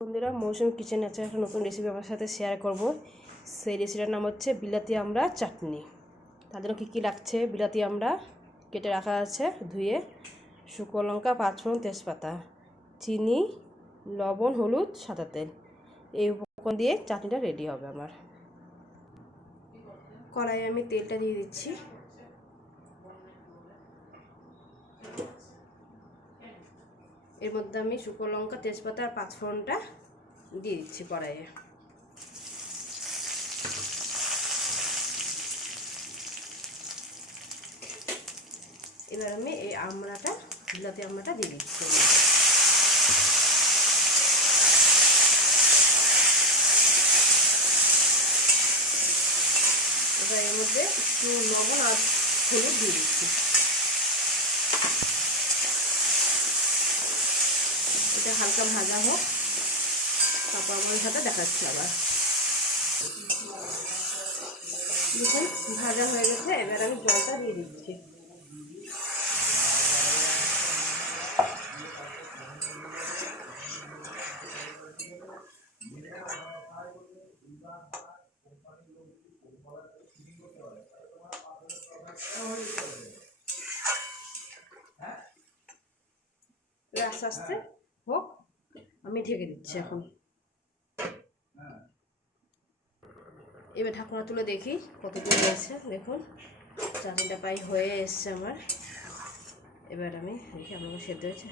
বন্ধুরা, মৌসুমী কিচেন আছে একটা নতুন রেসিপি আমার সাথে শেয়ার করব। সেই রেসিপিটার নাম হচ্ছে বিলাতি আমড়া চাটনি। তার জন্য কী কী লাগছে: বিলাতি আমড়া কেটে রাখা আছে ধুয়ে, শুকনো লঙ্কা, পাঁচফোড়ন, তেজপাতা, চিনি, লবণ, হলুদ, সাদা তেল। এই উপকরণ দিয়ে চাটনিটা রেডি হবে আমার। কড়াইয়ে আমি তেলটা দিয়ে দিচ্ছি। এর মধ্যে আমি শুকনো লঙ্কা, তেজপাতা আর পাঁচফোড়নটা দিয়ে দিচ্ছি কড়াইয়ে। এবার আমি এই আমড়াটা, বিলাতি আমড়াটা দিয়ে দিচ্ছি। এবার এর মধ্যে একটু লবণ আর হলুদ দিয়ে দিচ্ছি। এটা হালকা ভাজা হোক, তারপর আমার সাথে দেখাচ্ছি আবার। দেখুন ভাজা হয়ে গেছে, এবার আমি জলটা দিয়ে দিচ্ছি। আস্তে আস্তে হোক, আমি ঢেকে দিচ্ছি এখন। এবার ঢাকনা তুলে দেখি কতটুকু হয়েছে। দেখুন চাটনিটা প্রায় হয়ে এসছে আমার। এবার আমি দেখি আমরাগুলো সেদ্ধ হয়েছে,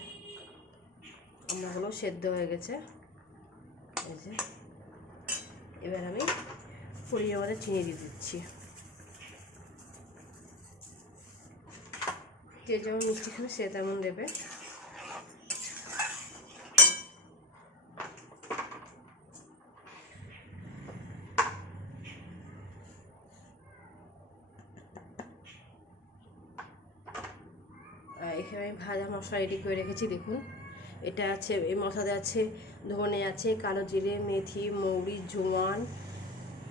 আমরাগুলো সেদ্ধ হয়ে গেছে। এই যে এবার আমি পরিমাণ মতো চিনি দিয়ে দিচ্ছি। যে যেমন মিষ্টি খাবে সে তেমন দেবে। এখানে আমি ভাজা মশলা রেডি করে রেখেছি। দেখুন এটা আছে, এই মশলাতে আছে ধনে আছে, কালো জিরে, মেথি, মৌরি, জোয়ান,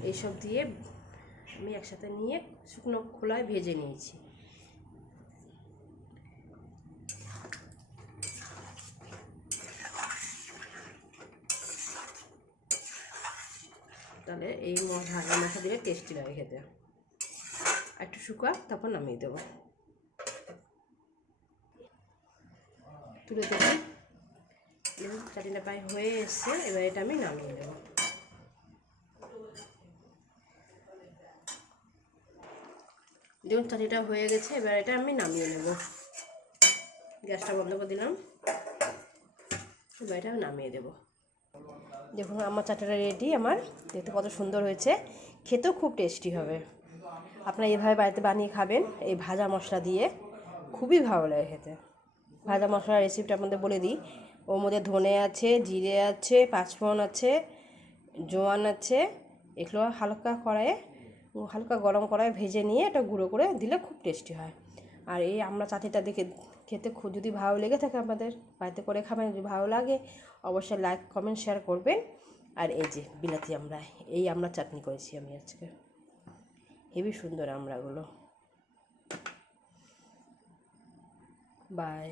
এইসব দিয়ে আমি একসাথে নিয়ে শুকনো খোলায় ভেজে নিয়েছি। তাহলে এই ভাজা মশলা দিয়ে টেস্টি লাগে খেতে। একটু শুকা, তারপর নামিয়ে দেবো। তুলে দেবো। চাটনিটা প্রায় হয়ে এসছে, এবার এটা আমি নামিয়ে দেবো। দেখুন চাটনিটা হয়ে গেছে, এবার এটা আমি নামিয়ে নেব। গ্যাসটা বন্ধ করে দিলাম, এবার এটা আমি নামিয়ে দেবো। দেখুন আমার চাটনিটা রেডি। আমার দেখতে কত সুন্দর হয়েছে, খেতেও খুব টেস্টি হবে। আপনারা এভাবে বাড়িতে বানিয়ে খাবেন, এই ভাজা মশলা দিয়ে খুবই ভালো লাগে খেতে। ভাজা মশলার রেসিপিটা আপনাদের বলে দিই। ওর মধ্যে ধনে আছে, জিরে আছে, পাঁচফোড়ন আছে, জোয়ান আছে। এগুলো হালকা গরম কড়াইয়ে ভেজে নিয়ে এটা গুঁড়ো করে দিলে খুব টেস্টি হয়। আর এই আমরা চাটনিটা দেখে খেতে যদি ভালো লেগে থাকে, আপনাদের বাড়িতে করে খাবেন। যদি ভালো লাগে অবশ্যই লাইক, কমেন্ট, শেয়ার করবেন। আর এই যে বিলাতি আমড়া, এই আমড়া চাটনি করেছি আমি আজকে। হেবি সুন্দর আমড়াগুলো। বাই।